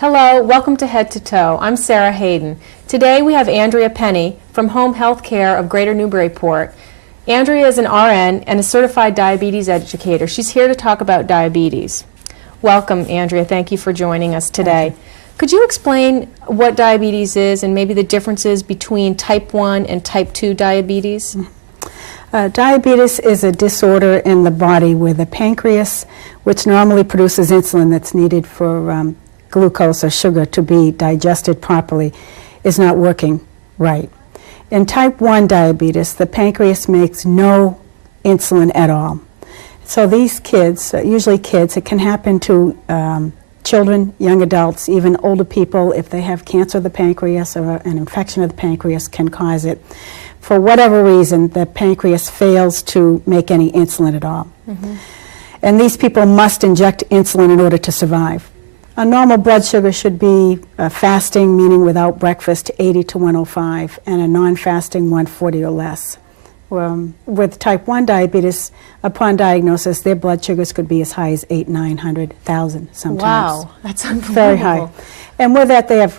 Hello, welcome to Head to Toe. I'm Sarah Hayden. Today we have Andrea Penny from Home Health Care of Greater Newburyport. Andrea is an RN and a certified diabetes educator. She's here to talk about diabetes. Welcome, Andrea. Thank you for joining us today. Could you explain what diabetes is and maybe the differences between type 1 and type 2 diabetes? Diabetes is a disorder in the body where the pancreas, which normally produces insulin that's needed for glucose or sugar to be digested properly, is not working right. In type 1 diabetes, the pancreas makes no insulin at all. So these kids, usually kids, it can happen to children, young adults, even older people. If they have cancer of the pancreas or an infection of the pancreas can cause it. For whatever reason, the pancreas fails to make any insulin at all. And these people must inject insulin in order to survive. A normal blood sugar should be fasting, meaning without breakfast, 80 to 105, and a non-fasting 140 or less. With type 1 diabetes, upon diagnosis, their blood sugars could be as high as 800, 900, 1,000 sometimes. Wow, that's unbelievable. Very high. And with that, they have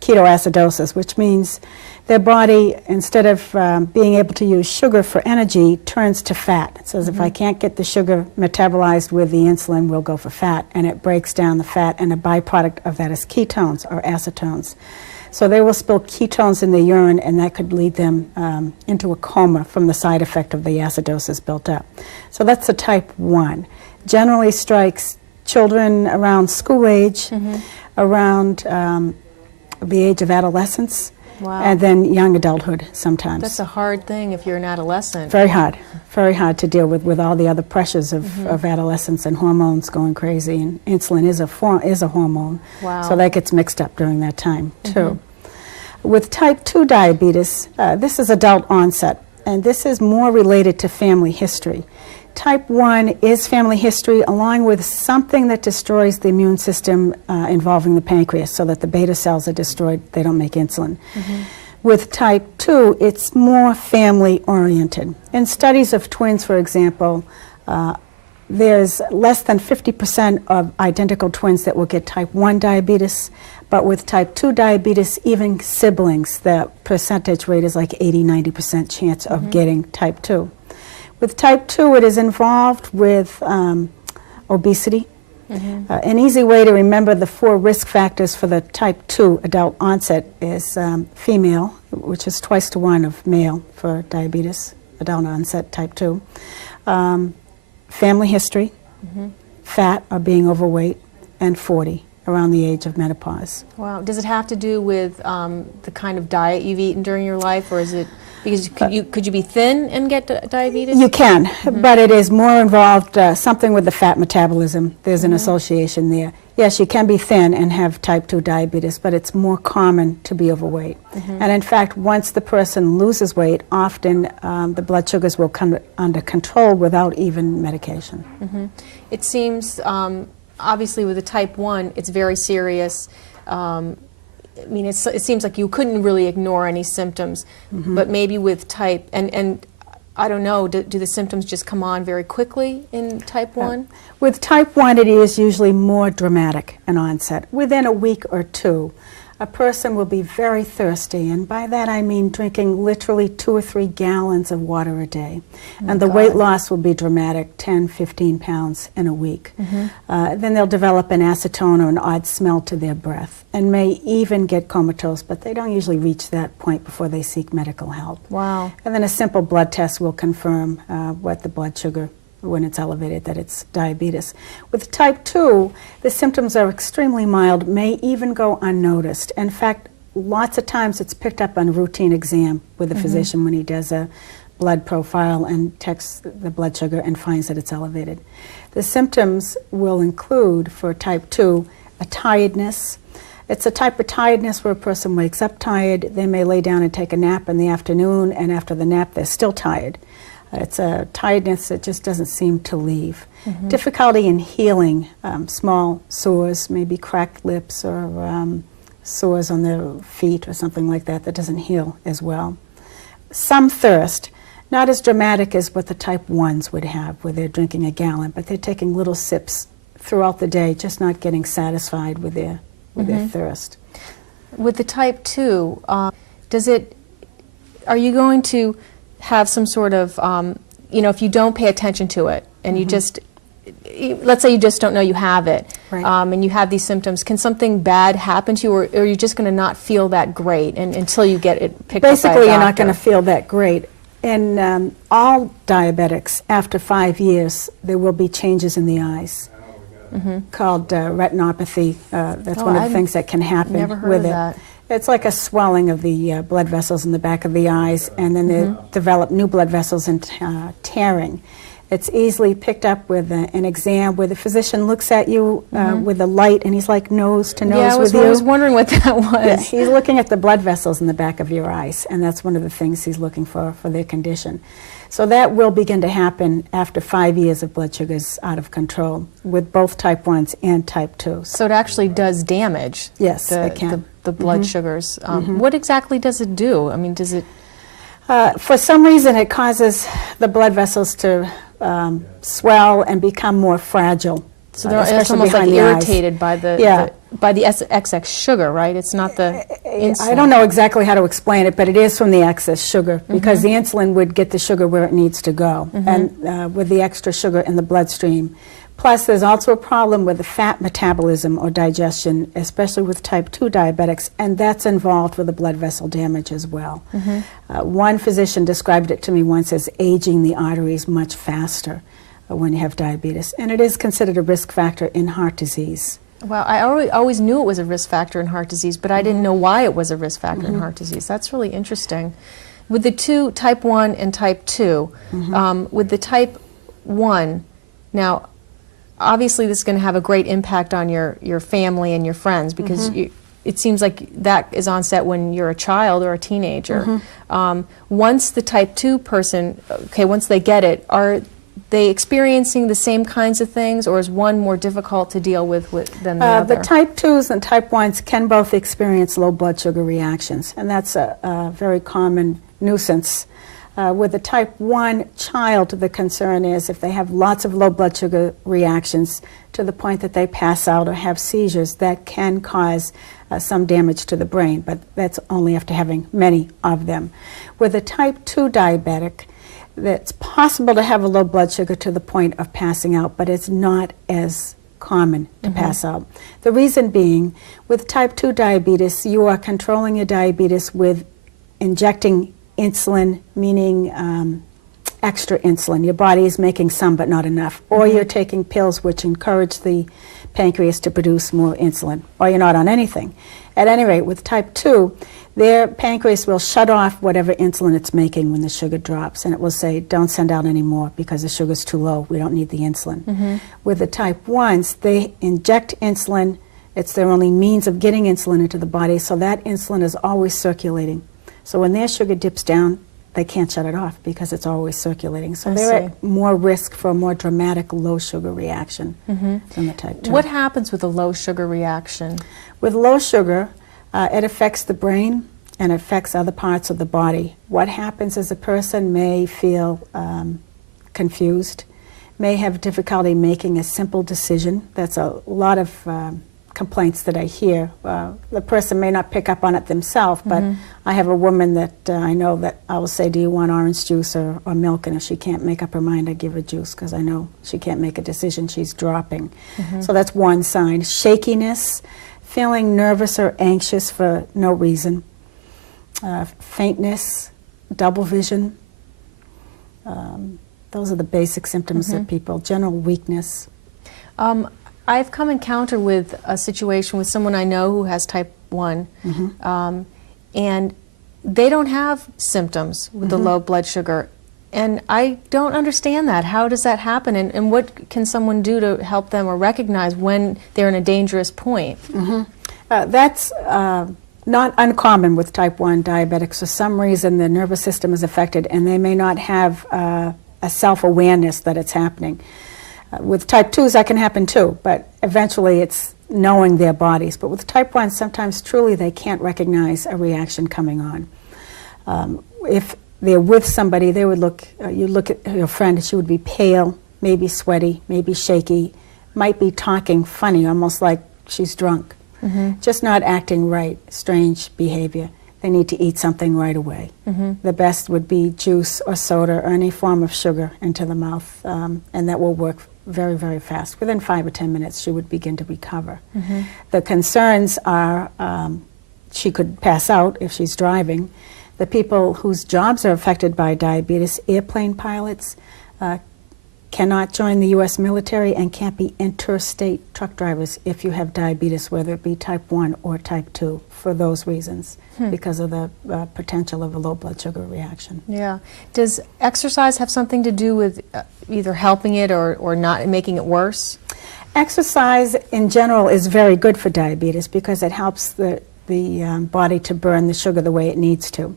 ketoacidosis, which means their body, instead of being able to use sugar for energy, turns to fat. It says, if I can't get the sugar metabolized with the insulin, we'll go for fat. And it breaks down the fat, and a byproduct of that is ketones or acetones. So they will spill ketones in the urine, and that could lead them into a coma from the side effect of the acidosis built up. So that's the type 1. Generally strikes children around school age, around the age of adolescence, and then young adulthood sometimes. That's a hard thing if you're an adolescent. Very hard to deal with all the other pressures of adolescence and hormones going crazy. And insulin is a hormone, so that gets mixed up during that time too. With type 2 diabetes, this is adult onset, and this is more related to family history. Type 1 is family history along with something that destroys the immune system involving the pancreas so that the beta cells are destroyed, they don't make insulin. With type 2, it's more family oriented. In studies of twins, for example, there's less than 50% of identical twins that will get type 1 diabetes, but with type 2 diabetes, even siblings, the percentage rate is like 80-90% chance of getting type 2. With type 2, it is involved with obesity. An easy way to remember the 4 risk factors for the type 2 adult onset is female, which is twice to 1 of male for diabetes, adult onset type 2. Family history, fat or being overweight, and 40, around the age of menopause. Wow. Does it have to do with the kind of diet you've eaten during your life, or is it because could you be thin and get diabetes? You can, but it is more involved something with the fat metabolism. There's an association there. Yes, you can be thin and have type 2 diabetes, but it's more common to be overweight. And in fact, once the person loses weight, often the blood sugars will come under control without even medication. It seems, obviously with the type 1, it's very serious. I mean, it seems like you couldn't really ignore any symptoms, but maybe with type, and I don't know, do the symptoms just come on very quickly in type 1? With type 1, it is usually more dramatic an onset. Within a week or 2, a person will be very thirsty, and by that I mean drinking literally 2 or 3 gallons of water a day. And the weight loss will be dramatic, 10, 15 pounds in a week. Then they'll develop an acetone or an odd smell to their breath, and may even get comatose, but they don't usually reach that point before they seek medical help. Wow. And then a simple blood test will confirm what the blood sugar, when it's elevated, that it's diabetes. With type 2, the symptoms are extremely mild, may even go unnoticed. In fact, lots of times it's picked up on routine exam with the physician when he does a blood profile and checks the blood sugar and finds that it's elevated. The symptoms will include, for type 2, a tiredness. It's a type of tiredness where a person wakes up tired, they may lay down and take a nap in the afternoon, and after the nap they're still tired. It's a tiredness that just doesn't seem to leave. Difficulty in healing, small sores, maybe cracked lips or sores on their feet or something like that that doesn't heal as well. Some thirst, not as dramatic as what the type 1s would have, where they're drinking a gallon, but they're taking little sips throughout the day, just not getting satisfied with their with their thirst. With the type 2, are you going to have some sort of, if you don't pay attention to it and you just, let's say you just don't know you have it, right. And you have these symptoms, can something bad happen to you, or are you just going to not feel that great until you get it picked up by a doctor? Basically, you're not going to feel that great. In all diabetics, after 5 years, there will be changes in the eyes. Called retinopathy. That's one of the things that can happen never heard with of it. that. It's like a swelling of the blood vessels in the back of the eyes, and then they develop new blood vessels and tearing. It's easily picked up with an exam where the physician looks at you with a light, and he's like nose to nose with you. I was wondering what that was. Yeah, he's looking at the blood vessels in the back of your eyes, and that's one of the things he's looking for their condition. So that will begin to happen after 5 years of blood sugars out of control with both type 1s and type 2s. So it actually does damage. Yes, it can. The blood sugars. What exactly does it do? I mean, does it... For some reason, it causes the blood vessels to swell and become more fragile. So it's almost like irritated by the excess sugar, right? It's not the insulin. I don't know exactly how to explain it, but it is from the excess sugar, because the insulin would get the sugar where it needs to go, and with the extra sugar in the bloodstream. Plus, there's also a problem with the fat metabolism or digestion, especially with type 2 diabetics, and that's involved with the blood vessel damage as well. One physician described it to me once as aging the arteries much faster when you have diabetes, and it is considered a risk factor in heart disease. Well, I always knew it was a risk factor in heart disease, but I didn't know why it was a risk factor in heart disease. That's really interesting. With the two, type 1 and type 2, with the type 1, now, obviously this is going to have a great impact on your family and your friends, because it seems like that is onset when you're a child or a teenager. Once the type 2 person, once they get it, are they experiencing the same kinds of things, or is one more difficult to deal with than the other? The type 2s and type 1s can both experience low blood sugar reactions, and that's a very common nuisance. With the type 1 child, the concern is if they have lots of low blood sugar reactions to the point that they pass out or have seizures, that can cause some damage to the brain, but that's only after having many of them. With a type 2 diabetic, it's possible to have a low blood sugar to the point of passing out, but it's not as common to pass out. The reason being, with type 2 diabetes, you are controlling your diabetes with injecting insulin, meaning extra insulin. Your body is making some but not enough. Or you're taking pills which encourage the pancreas to produce more insulin, or you're not on anything. At any rate, with type 2, their pancreas will shut off whatever insulin it's making when the sugar drops, and it will say, don't send out any more because the sugar's too low, we don't need the insulin. With the type 1s, they inject insulin. It's their only means of getting insulin into the body, so that insulin is always circulating. So when their sugar dips down, they can't shut it off because it's always circulating. So they're at more risk for a more dramatic low sugar reaction than the type 2. What happens with a low sugar reaction? With low sugar, it affects the brain and affects other parts of the body. What happens is a person may feel confused, may have difficulty making a simple decision. That's a lot of complaints that I hear. The person may not pick up on it themselves, but I have a woman that I know that I will say, do you want orange juice or milk? And if she can't make up her mind, I give her juice because I know she can't make a decision, she's dropping. So that's one sign. Shakiness, feeling nervous or anxious for no reason, faintness, double vision. Those are the basic symptoms of people. General weakness. I've come encounter with a situation with someone I know who has type 1, and they don't have symptoms with the low blood sugar, and I don't understand that. How does that happen, and what can someone do to help them or recognize when they're in a dangerous point? That's not uncommon with type 1 diabetics. For some reason, the nervous system is affected, and they may not have a self-awareness that it's happening. With type 2s, that can happen too, but eventually it's knowing their bodies. But with type 1, sometimes truly they can't recognize a reaction coming on. If they're with somebody, they would you look at your friend, she would be pale, maybe sweaty, maybe shaky, might be talking funny, almost like she's drunk. just not acting right, strange behavior. They need to eat something right away. The best would be juice or soda or any form of sugar into the mouth, and that will work very, very fast. Within 5 or 10 minutes, she would begin to recover. The concerns are she could pass out if she's driving. The people whose jobs are affected by diabetes, airplane pilots, cannot join the U.S. military and can't be interstate truck drivers if you have diabetes, whether it be type 1 or type 2, for those reasons, because of the potential of a low blood sugar reaction. Yeah. Does exercise have something to do with either helping it or not making it worse? Exercise in general is very good for diabetes because it helps the body to burn the sugar the way it needs to.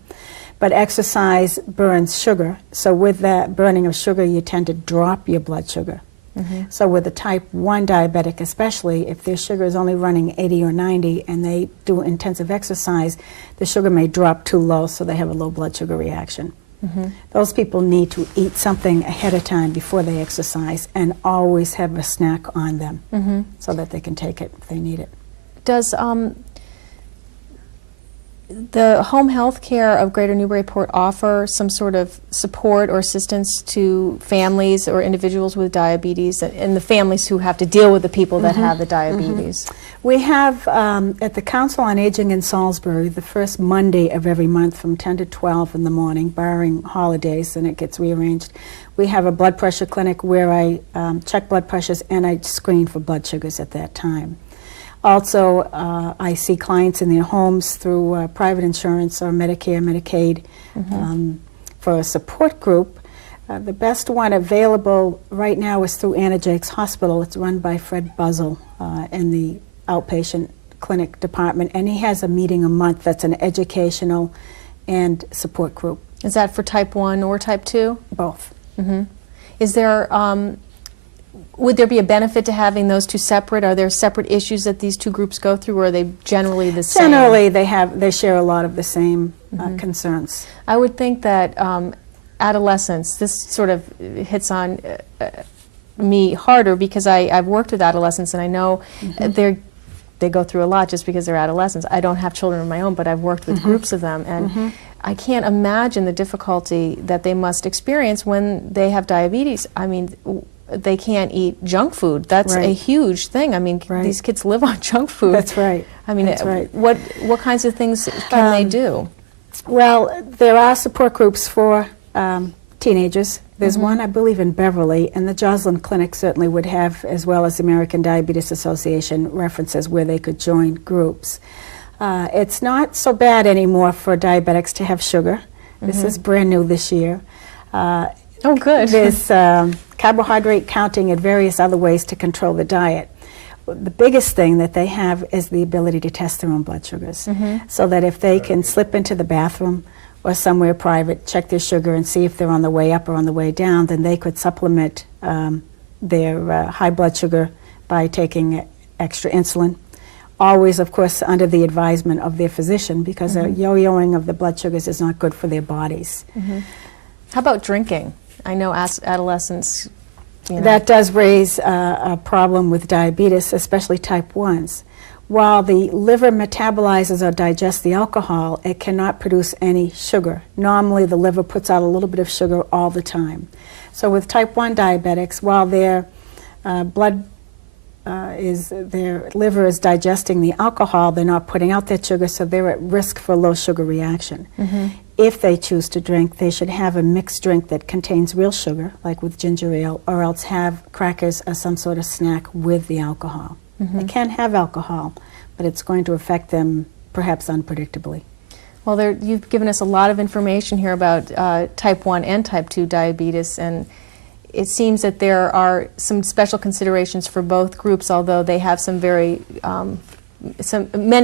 But exercise burns sugar, so with that burning of sugar, you tend to drop your blood sugar. So with a type 1 diabetic especially, if their sugar is only running 80 or 90 and they do intensive exercise, the sugar may drop too low, so they have a low blood sugar reaction. Those people need to eat something ahead of time before they exercise and always have a snack on them so that they can take it if they need it. Does the home health care of Greater Newburyport offer some sort of support or assistance to families or individuals with diabetes and the families who have to deal with the people that have the diabetes? We have, at the Council on Aging in Salisbury, the first Monday of every month from 10 to 12 in the morning, barring holidays, and it gets rearranged, we have a blood pressure clinic where I check blood pressures and I screen for blood sugars at that time. Also, I see clients in their homes through private insurance or Medicare, Medicaid. For a support group, the best one available right now is through Anna Jake's Hospital. It's run by Fred Buzzell in the outpatient clinic department, and he has a meeting a month that's an educational and support group. Is that for type 1 or type 2? Both. Is there would there be a benefit to having those two separate? Are there separate issues that these two groups go through, or are they generally the same? Generally, they share a lot of the same concerns. I would think that adolescents, this sort of hits on me harder because I've worked with adolescents and I know they go through a lot just because they're adolescents. I don't have children of my own, but I've worked with groups of them, and I can't imagine the difficulty that they must experience when they have diabetes. I mean, they can't eat junk food. That's a huge thing. I mean, these kids live on junk food. That's right. I mean, what kinds of things can they do? Well, there are support groups for teenagers. There's one, I believe, in Beverly, and the Joslin Clinic certainly would have, as well as the American Diabetes Association, references where they could join groups. It's not so bad anymore for diabetics to have sugar. This is brand new this year. Oh, good. There's carbohydrate counting and various other ways to control the diet. The biggest thing that they have is the ability to test their own blood sugars, so that if they can slip into the bathroom or somewhere private, check their sugar and see if they're on the way up or on the way down, then they could supplement their high blood sugar by taking extra insulin. Always, of course, under the advisement of their physician, because a yo-yoing of the blood sugars is not good for their bodies. How about drinking? I know adolescents, that does raise a problem with diabetes, especially type 1s. While the liver metabolizes or digests the alcohol, it cannot produce any sugar. Normally, the liver puts out a little bit of sugar all the time. So with type 1 diabetics, while their their liver is digesting the alcohol, they're not putting out that sugar, so they're at risk for low sugar reaction. If they choose to drink, they should have a mixed drink that contains real sugar, like with ginger ale, or else have crackers or some sort of snack with the alcohol. They can have alcohol, but it's going to affect them perhaps unpredictably. Well, you've given us a lot of information here about type 1 and type 2 diabetes, and it seems that there are some special considerations for both groups, although they have some many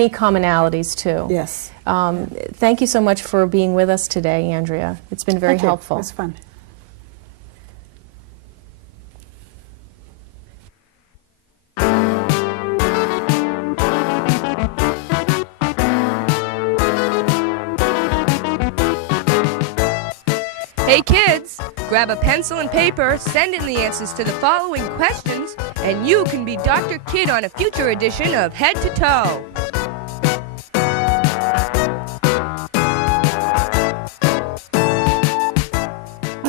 commonalities too. Yes. Thank you so much for being with us today, Andrea. It's been very helpful. It was fun. Hey kids, grab a pencil and paper, send in the answers to the following questions, and you can be Dr. Kid on a future edition of Head to Toe.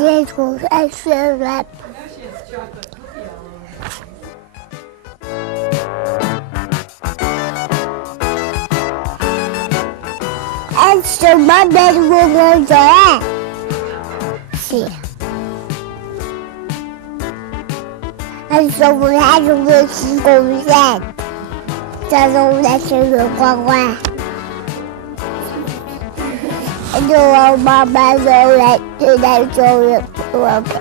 just want extra wrap. And so my bed will go to that. See. And so we had to go to that. So that's a little one. And so my bed will let you that go to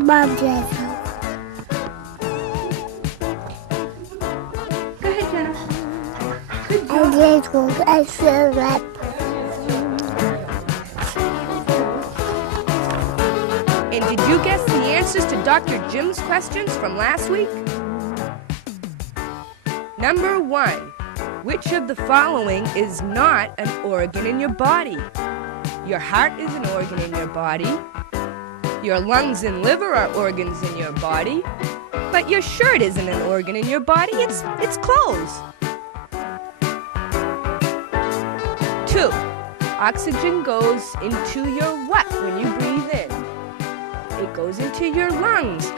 Mom dress. Go ahead, Jenna. Good I just want extra wrap. And did you guess the answers to Dr. Jim's questions from last week? Number 1. Which of the following is not an organ in your body? Your heart is an organ in your body. Your lungs and liver are organs in your body. But your shirt isn't an organ in your body, it's clothes. 2. Oxygen goes into your what when you breathe in? It goes into your lungs.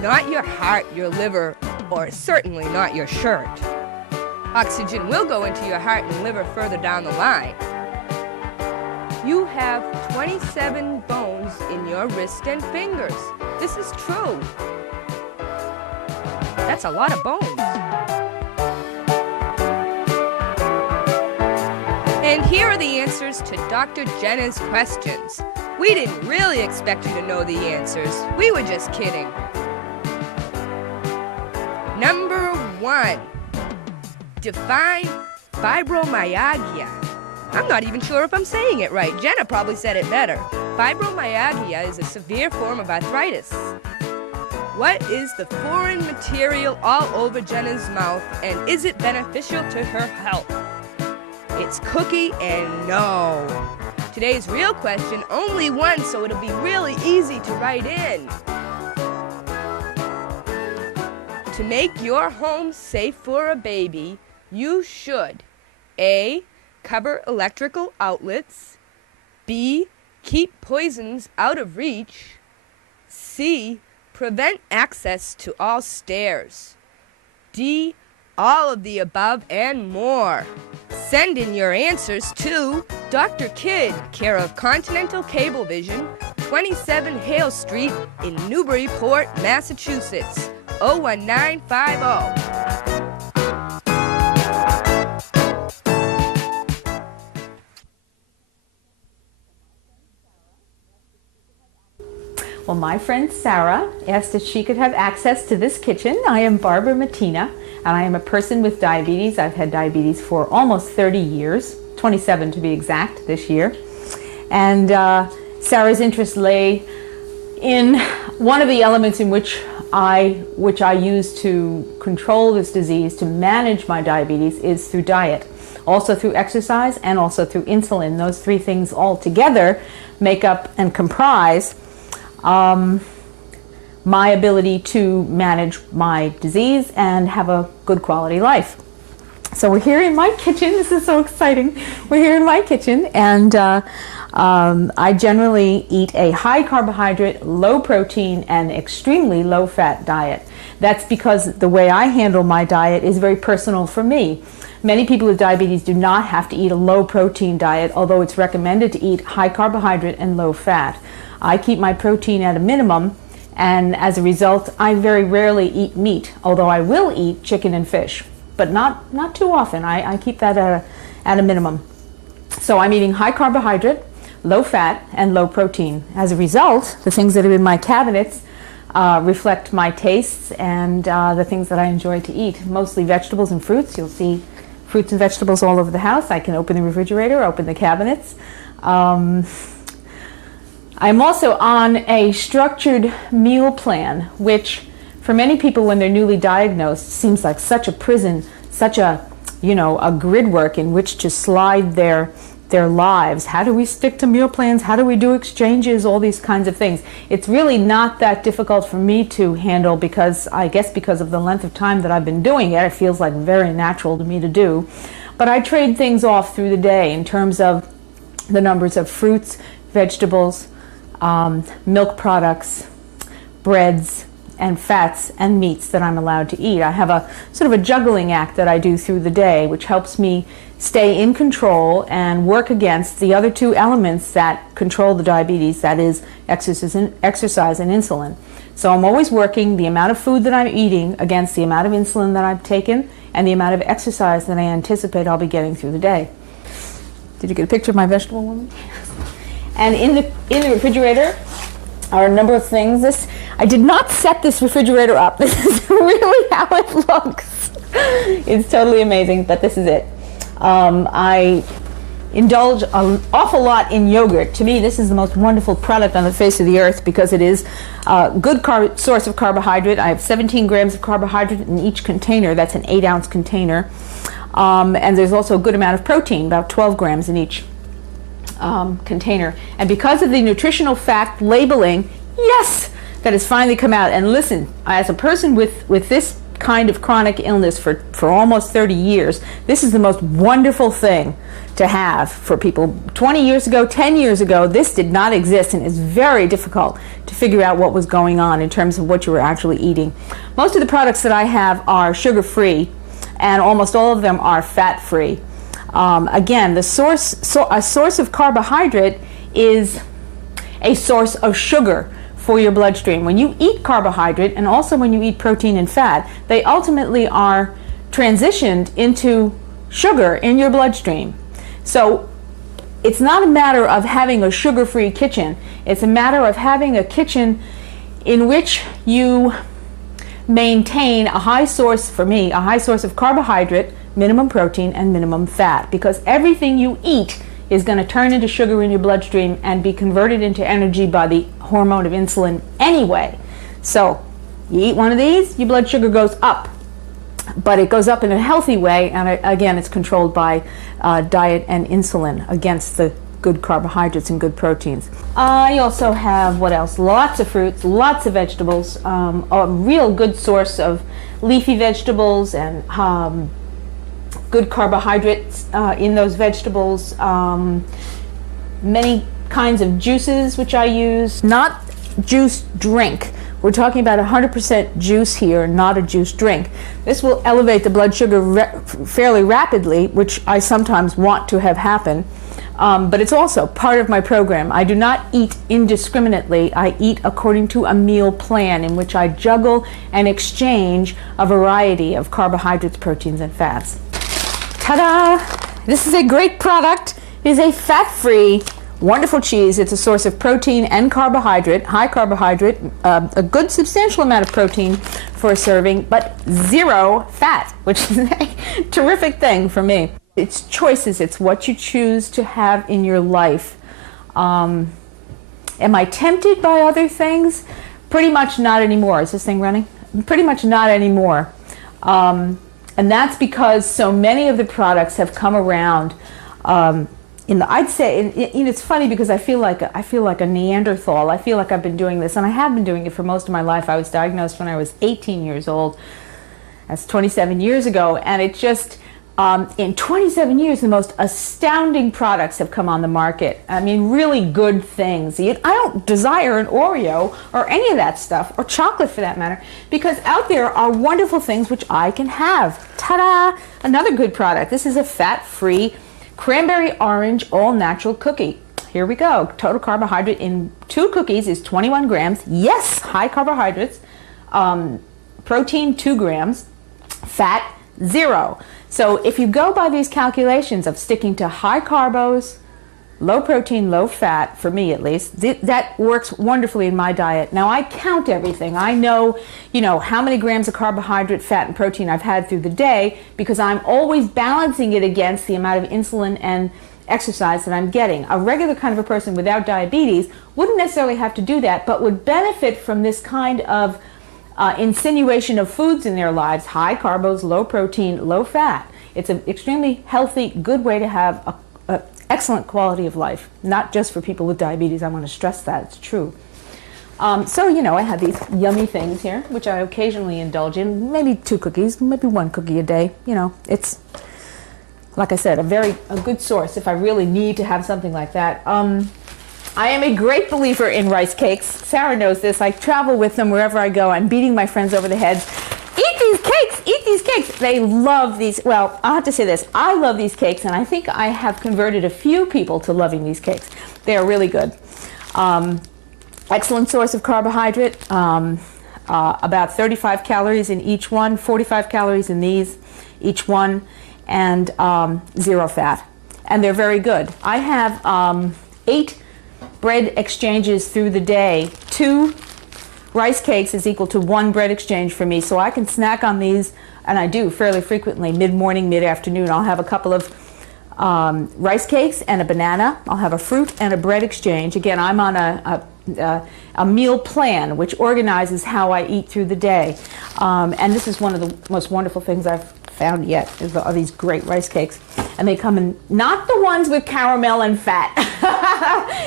Not your heart, your liver, or certainly not your shirt. Oxygen will go into your heart and liver further down the line. You have 27 bones in your wrist and fingers. This is true. That's a lot of bones. And here are the answers to Dr. Jenna's questions. We didn't really expect you to know the answers. We were just kidding. Number 1. Define fibromyalgia. I'm not even sure if I'm saying it right. Jenna probably said it better. Fibromyalgia is a severe form of arthritis. What is the foreign material all over Jenna's mouth, and is it beneficial to her health? It's cookie and no. Today's real question, only one, so it'll be really easy to write in. To make your home safe for a baby, you should A. Cover electrical outlets. B. Keep poisons out of reach. C. Prevent access to all stairs. D. All of the above and more. Send in your answers to Dr. Kidd, care of Continental Cablevision, 27 Hale Street in Newburyport, Massachusetts, 01950. Well, my friend Sarah asked if she could have access to this kitchen. I am Barbara Mattina, and I am a person with diabetes. I've had diabetes for almost 30 years, 27 to be exact, this year. And Sarah's interest lay in one of the elements in which I use to control this disease, to manage my diabetes, is through diet. Also through exercise and also through insulin. Those three things all together make up and comprise my ability to manage my disease and have a good quality life. So we're here in my kitchen. This is so exciting. We're here in my kitchen, and I generally eat a high carbohydrate, low protein, and extremely low fat diet. That's because the way I handle my diet is very personal for me. Many people with diabetes do not have to eat a low protein diet, although it's recommended to eat high carbohydrate and low fat. I keep my protein at a minimum, and as a result, I very rarely eat meat, although I will eat chicken and fish, but not too often. I keep that at a minimum. So I'm eating high carbohydrate, low fat, and low protein. As a result, the things that are in my cabinets reflect my tastes and the things that I enjoy to eat, mostly vegetables and fruits. You'll see fruits and vegetables all over the house. I can open the refrigerator, open the cabinets. I'm also on a structured meal plan, which for many people when they're newly diagnosed seems like such a prison, such a, a grid work in which to slide their their lives. How do we stick to meal plans? How do we do exchanges? All these kinds of things. It's really not that difficult for me to handle because I guess because of the length of time that I've been doing it, it feels like very natural to me to do. But I trade things off through the day in terms of the numbers of fruits, vegetables, milk products, breads, and fats and meats that I'm allowed to eat. I have a sort of a juggling act that I do through the day, which helps me stay in control and work against the other two elements that control the diabetes, that is exercise and insulin. So I'm always working the amount of food that I'm eating against the amount of insulin that I've taken and the amount of exercise that I anticipate I'll be getting through the day. Did you get a picture of my vegetable woman? And in the refrigerator are a number of things. I did not set this refrigerator up. This is really how it looks. It's totally amazing, but this is it. I indulge an awful lot in yogurt. To me, this is the most wonderful product on the face of the earth because it is a good source of carbohydrate. I have 17 grams of carbohydrate in each container. That's an 8-ounce container. And there's also a good amount of protein, about 12 grams in each container. And because of the nutritional fact labeling, yes, that has finally come out. And listen, as a person with this kind of chronic illness for almost 30 years, this is the most wonderful thing to have for people. 20 years ago, 10 years ago, this did not exist, and it's very difficult to figure out what was going on in terms of what you were actually eating. Most of the products that I have are sugar-free, and almost all of them are fat-free. Again, a source of carbohydrate is a source of sugar for your bloodstream. When you eat carbohydrate and also when you eat protein and fat, they ultimately are transitioned into sugar in your bloodstream. So it's not a matter of having a sugar-free kitchen. It's a matter of having a kitchen in which you maintain a high source, for me, a high source of carbohydrate, minimum protein, and minimum fat, because everything you eat is going to turn into sugar in your bloodstream and be converted into energy by the hormone of insulin anyway. So you eat one of these, your blood sugar goes up, but it goes up in a healthy way, and again, it's controlled by diet and insulin against the good carbohydrates and good proteins. I also have, what else? Lots of fruits, lots of vegetables, a real good source of leafy vegetables and good carbohydrates in those vegetables. Many kinds of juices which I use. Not juice drink. We're talking about 100% juice here, not a juice drink. This will elevate the blood sugar fairly rapidly, which I sometimes want to have happen. But it's also part of my program. I do not eat indiscriminately. I eat according to a meal plan in which I juggle and exchange a variety of carbohydrates, proteins, and fats. Ta-da! This is a great product. It is a fat-free, wonderful cheese. It's a source of protein and carbohydrate, high carbohydrate, a good substantial amount of protein for a serving, but zero fat, which is a terrific thing for me. It's choices. It's what you choose to have in your life. Am I tempted by other things? Pretty much not anymore. Is this thing running? Pretty much not anymore. And that's because so many of the products have come around. I'd say, it's funny because I feel like a Neanderthal. I feel like I've been doing this, and I have been doing it for most of my life. I was diagnosed when I was 18 years old. That's 27 years ago, and it just, in 27 years, the most astounding products have come on the market. I mean, really good things. I don't desire an Oreo or any of that stuff, or chocolate for that matter, because out there are wonderful things which I can have. Ta-da! Another good product. This is a fat-free cranberry orange all-natural cookie. Here we go. Total carbohydrate in 2 cookies is 21 grams. Yes, high carbohydrates. Protein, 2 grams. Fat, 0. So if you go by these calculations of sticking to high carbos, low protein, low fat, for me at least, that works wonderfully in my diet. Now I count everything. I know, how many grams of carbohydrate, fat, and protein I've had through the day because I'm always balancing it against the amount of insulin and exercise that I'm getting. A regular kind of a person without diabetes wouldn't necessarily have to do that, but would benefit from this kind of insinuation of foods in their lives: high carbos, low protein, low fat. It's an extremely healthy, good way to have excellent quality of life, not just for people with diabetes. I want to stress that, it's true. So, you know, I have these yummy things here, which I occasionally indulge in, maybe 2 cookies, maybe 1 cookie a day. You know, it's, like I said, a good source if I really need to have something like that. I am a great believer in rice cakes. Sarah knows this. I travel with them wherever I go. I'm beating my friends over the heads. Eat these cakes! Eat these cakes! They love these. Well, I'll have to say this. I love these cakes, and I think I have converted a few people to loving these cakes. They are really good. Excellent source of carbohydrate. About 35 calories in each one, 45 calories in these, each one, and 0 fat. And they're very good. I have 8 bread exchanges through the day. 2 rice cakes is equal to 1 bread exchange for me, so I can snack on these, and I do fairly frequently, mid-morning, mid-afternoon. I'll have a couple of rice cakes and a banana. I'll have a fruit and a bread exchange. Again, I'm on a meal plan which organizes how I eat through the day, and this is one of the most wonderful things I've found yet, are these great rice cakes. And they come in, not the ones with caramel and fat,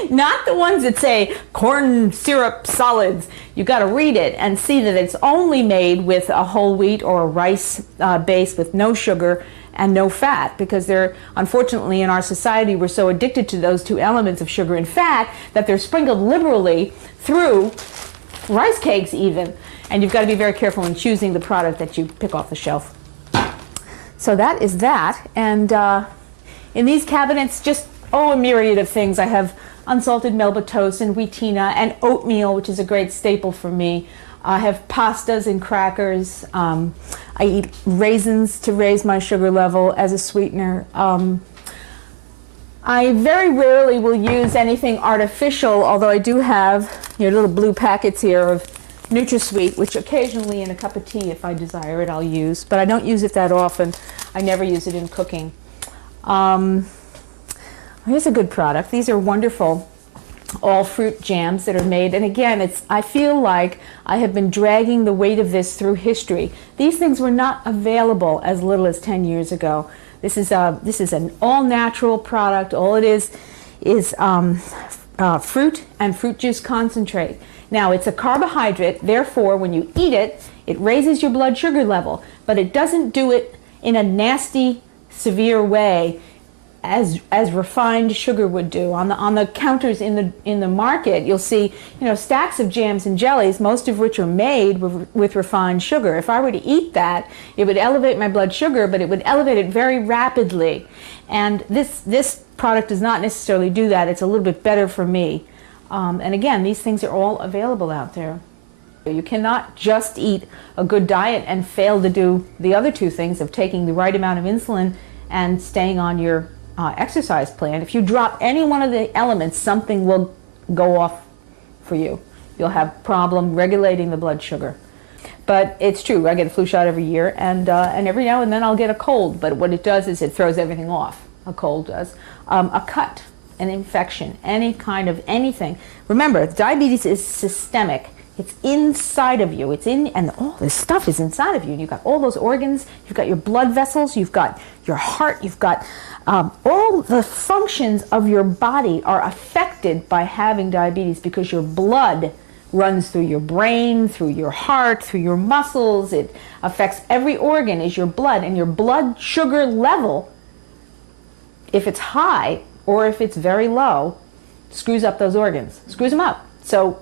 not the ones that say corn syrup solids. You got to read it and see that it's only made with a whole wheat or a rice base with no sugar and no fat, because they're, unfortunately, in our society, we're so addicted to those 2 elements of sugar and fat that they're sprinkled liberally through rice cakes even, and you've got to be very careful in choosing the product that you pick off the shelf. So that is that, and in these cabinets, just, a myriad of things. I have unsalted Melba toast and wheatina and oatmeal, which is a great staple for me. I have pastas and crackers. I eat raisins to raise my sugar level as a sweetener. I very rarely will use anything artificial, although I do have your little blue packets here of NutraSweet, which occasionally in a cup of tea, if I desire it, I'll use. But I don't use it that often. I never use it in cooking. Here's a good product. These are wonderful all fruit jams that are made. And again, I feel like I have been dragging the weight of this through history. These things were not available as little as 10 years ago. This is an all-natural product. All it is fruit and fruit juice concentrate. Now, it's a carbohydrate, therefore, when you eat it, it raises your blood sugar level, but it doesn't do it in a nasty, severe way as refined sugar would do. On the counters in the market, you'll see, stacks of jams and jellies, most of which are made with refined sugar. If I were to eat that, it would elevate my blood sugar, but it would elevate it very rapidly. And this product does not necessarily do that. It's a little bit better for me. And again, these things are all available out there. You cannot just eat a good diet and fail to do the other 2 things of taking the right amount of insulin and staying on your exercise plan. If you drop any one of the elements, something will go off for you. You'll have problem regulating the blood sugar. But it's true, I get a flu shot every year, and every now and then I'll get a cold, but what it does is it throws everything off. A cold does. A cut, an infection, any kind of anything. Remember, diabetes is systemic. It's inside of you. And all this stuff is inside of you. You've got all those organs. You've got your blood vessels. You've got your heart. You've got all the functions of your body are affected by having diabetes because your blood runs through your brain, through your heart, through your muscles. It affects every organ is your blood, and your blood sugar level, if it's high or if it's very low, screws up those organs, screws them up. So,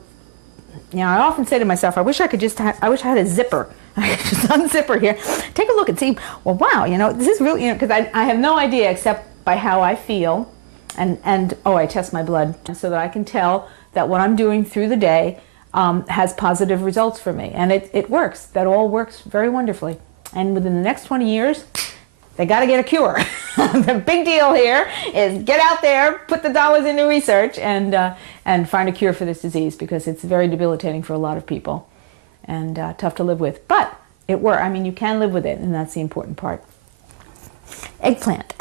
I often say to myself, I wish I had a zipper. I could just unzipper here, take a look and see, well, wow, this is really, because I have no idea except by how I feel, and I test my blood so that I can tell that what I'm doing through the day has positive results for me. And it works. That all works very wonderfully. And within the next 20 years, they got to get a cure. The big deal here is get out there, put the dollars into research, and find a cure for this disease, because it's very debilitating for a lot of people and tough to live with. But it works. I mean, you can live with it, and that's the important part. Eggplant.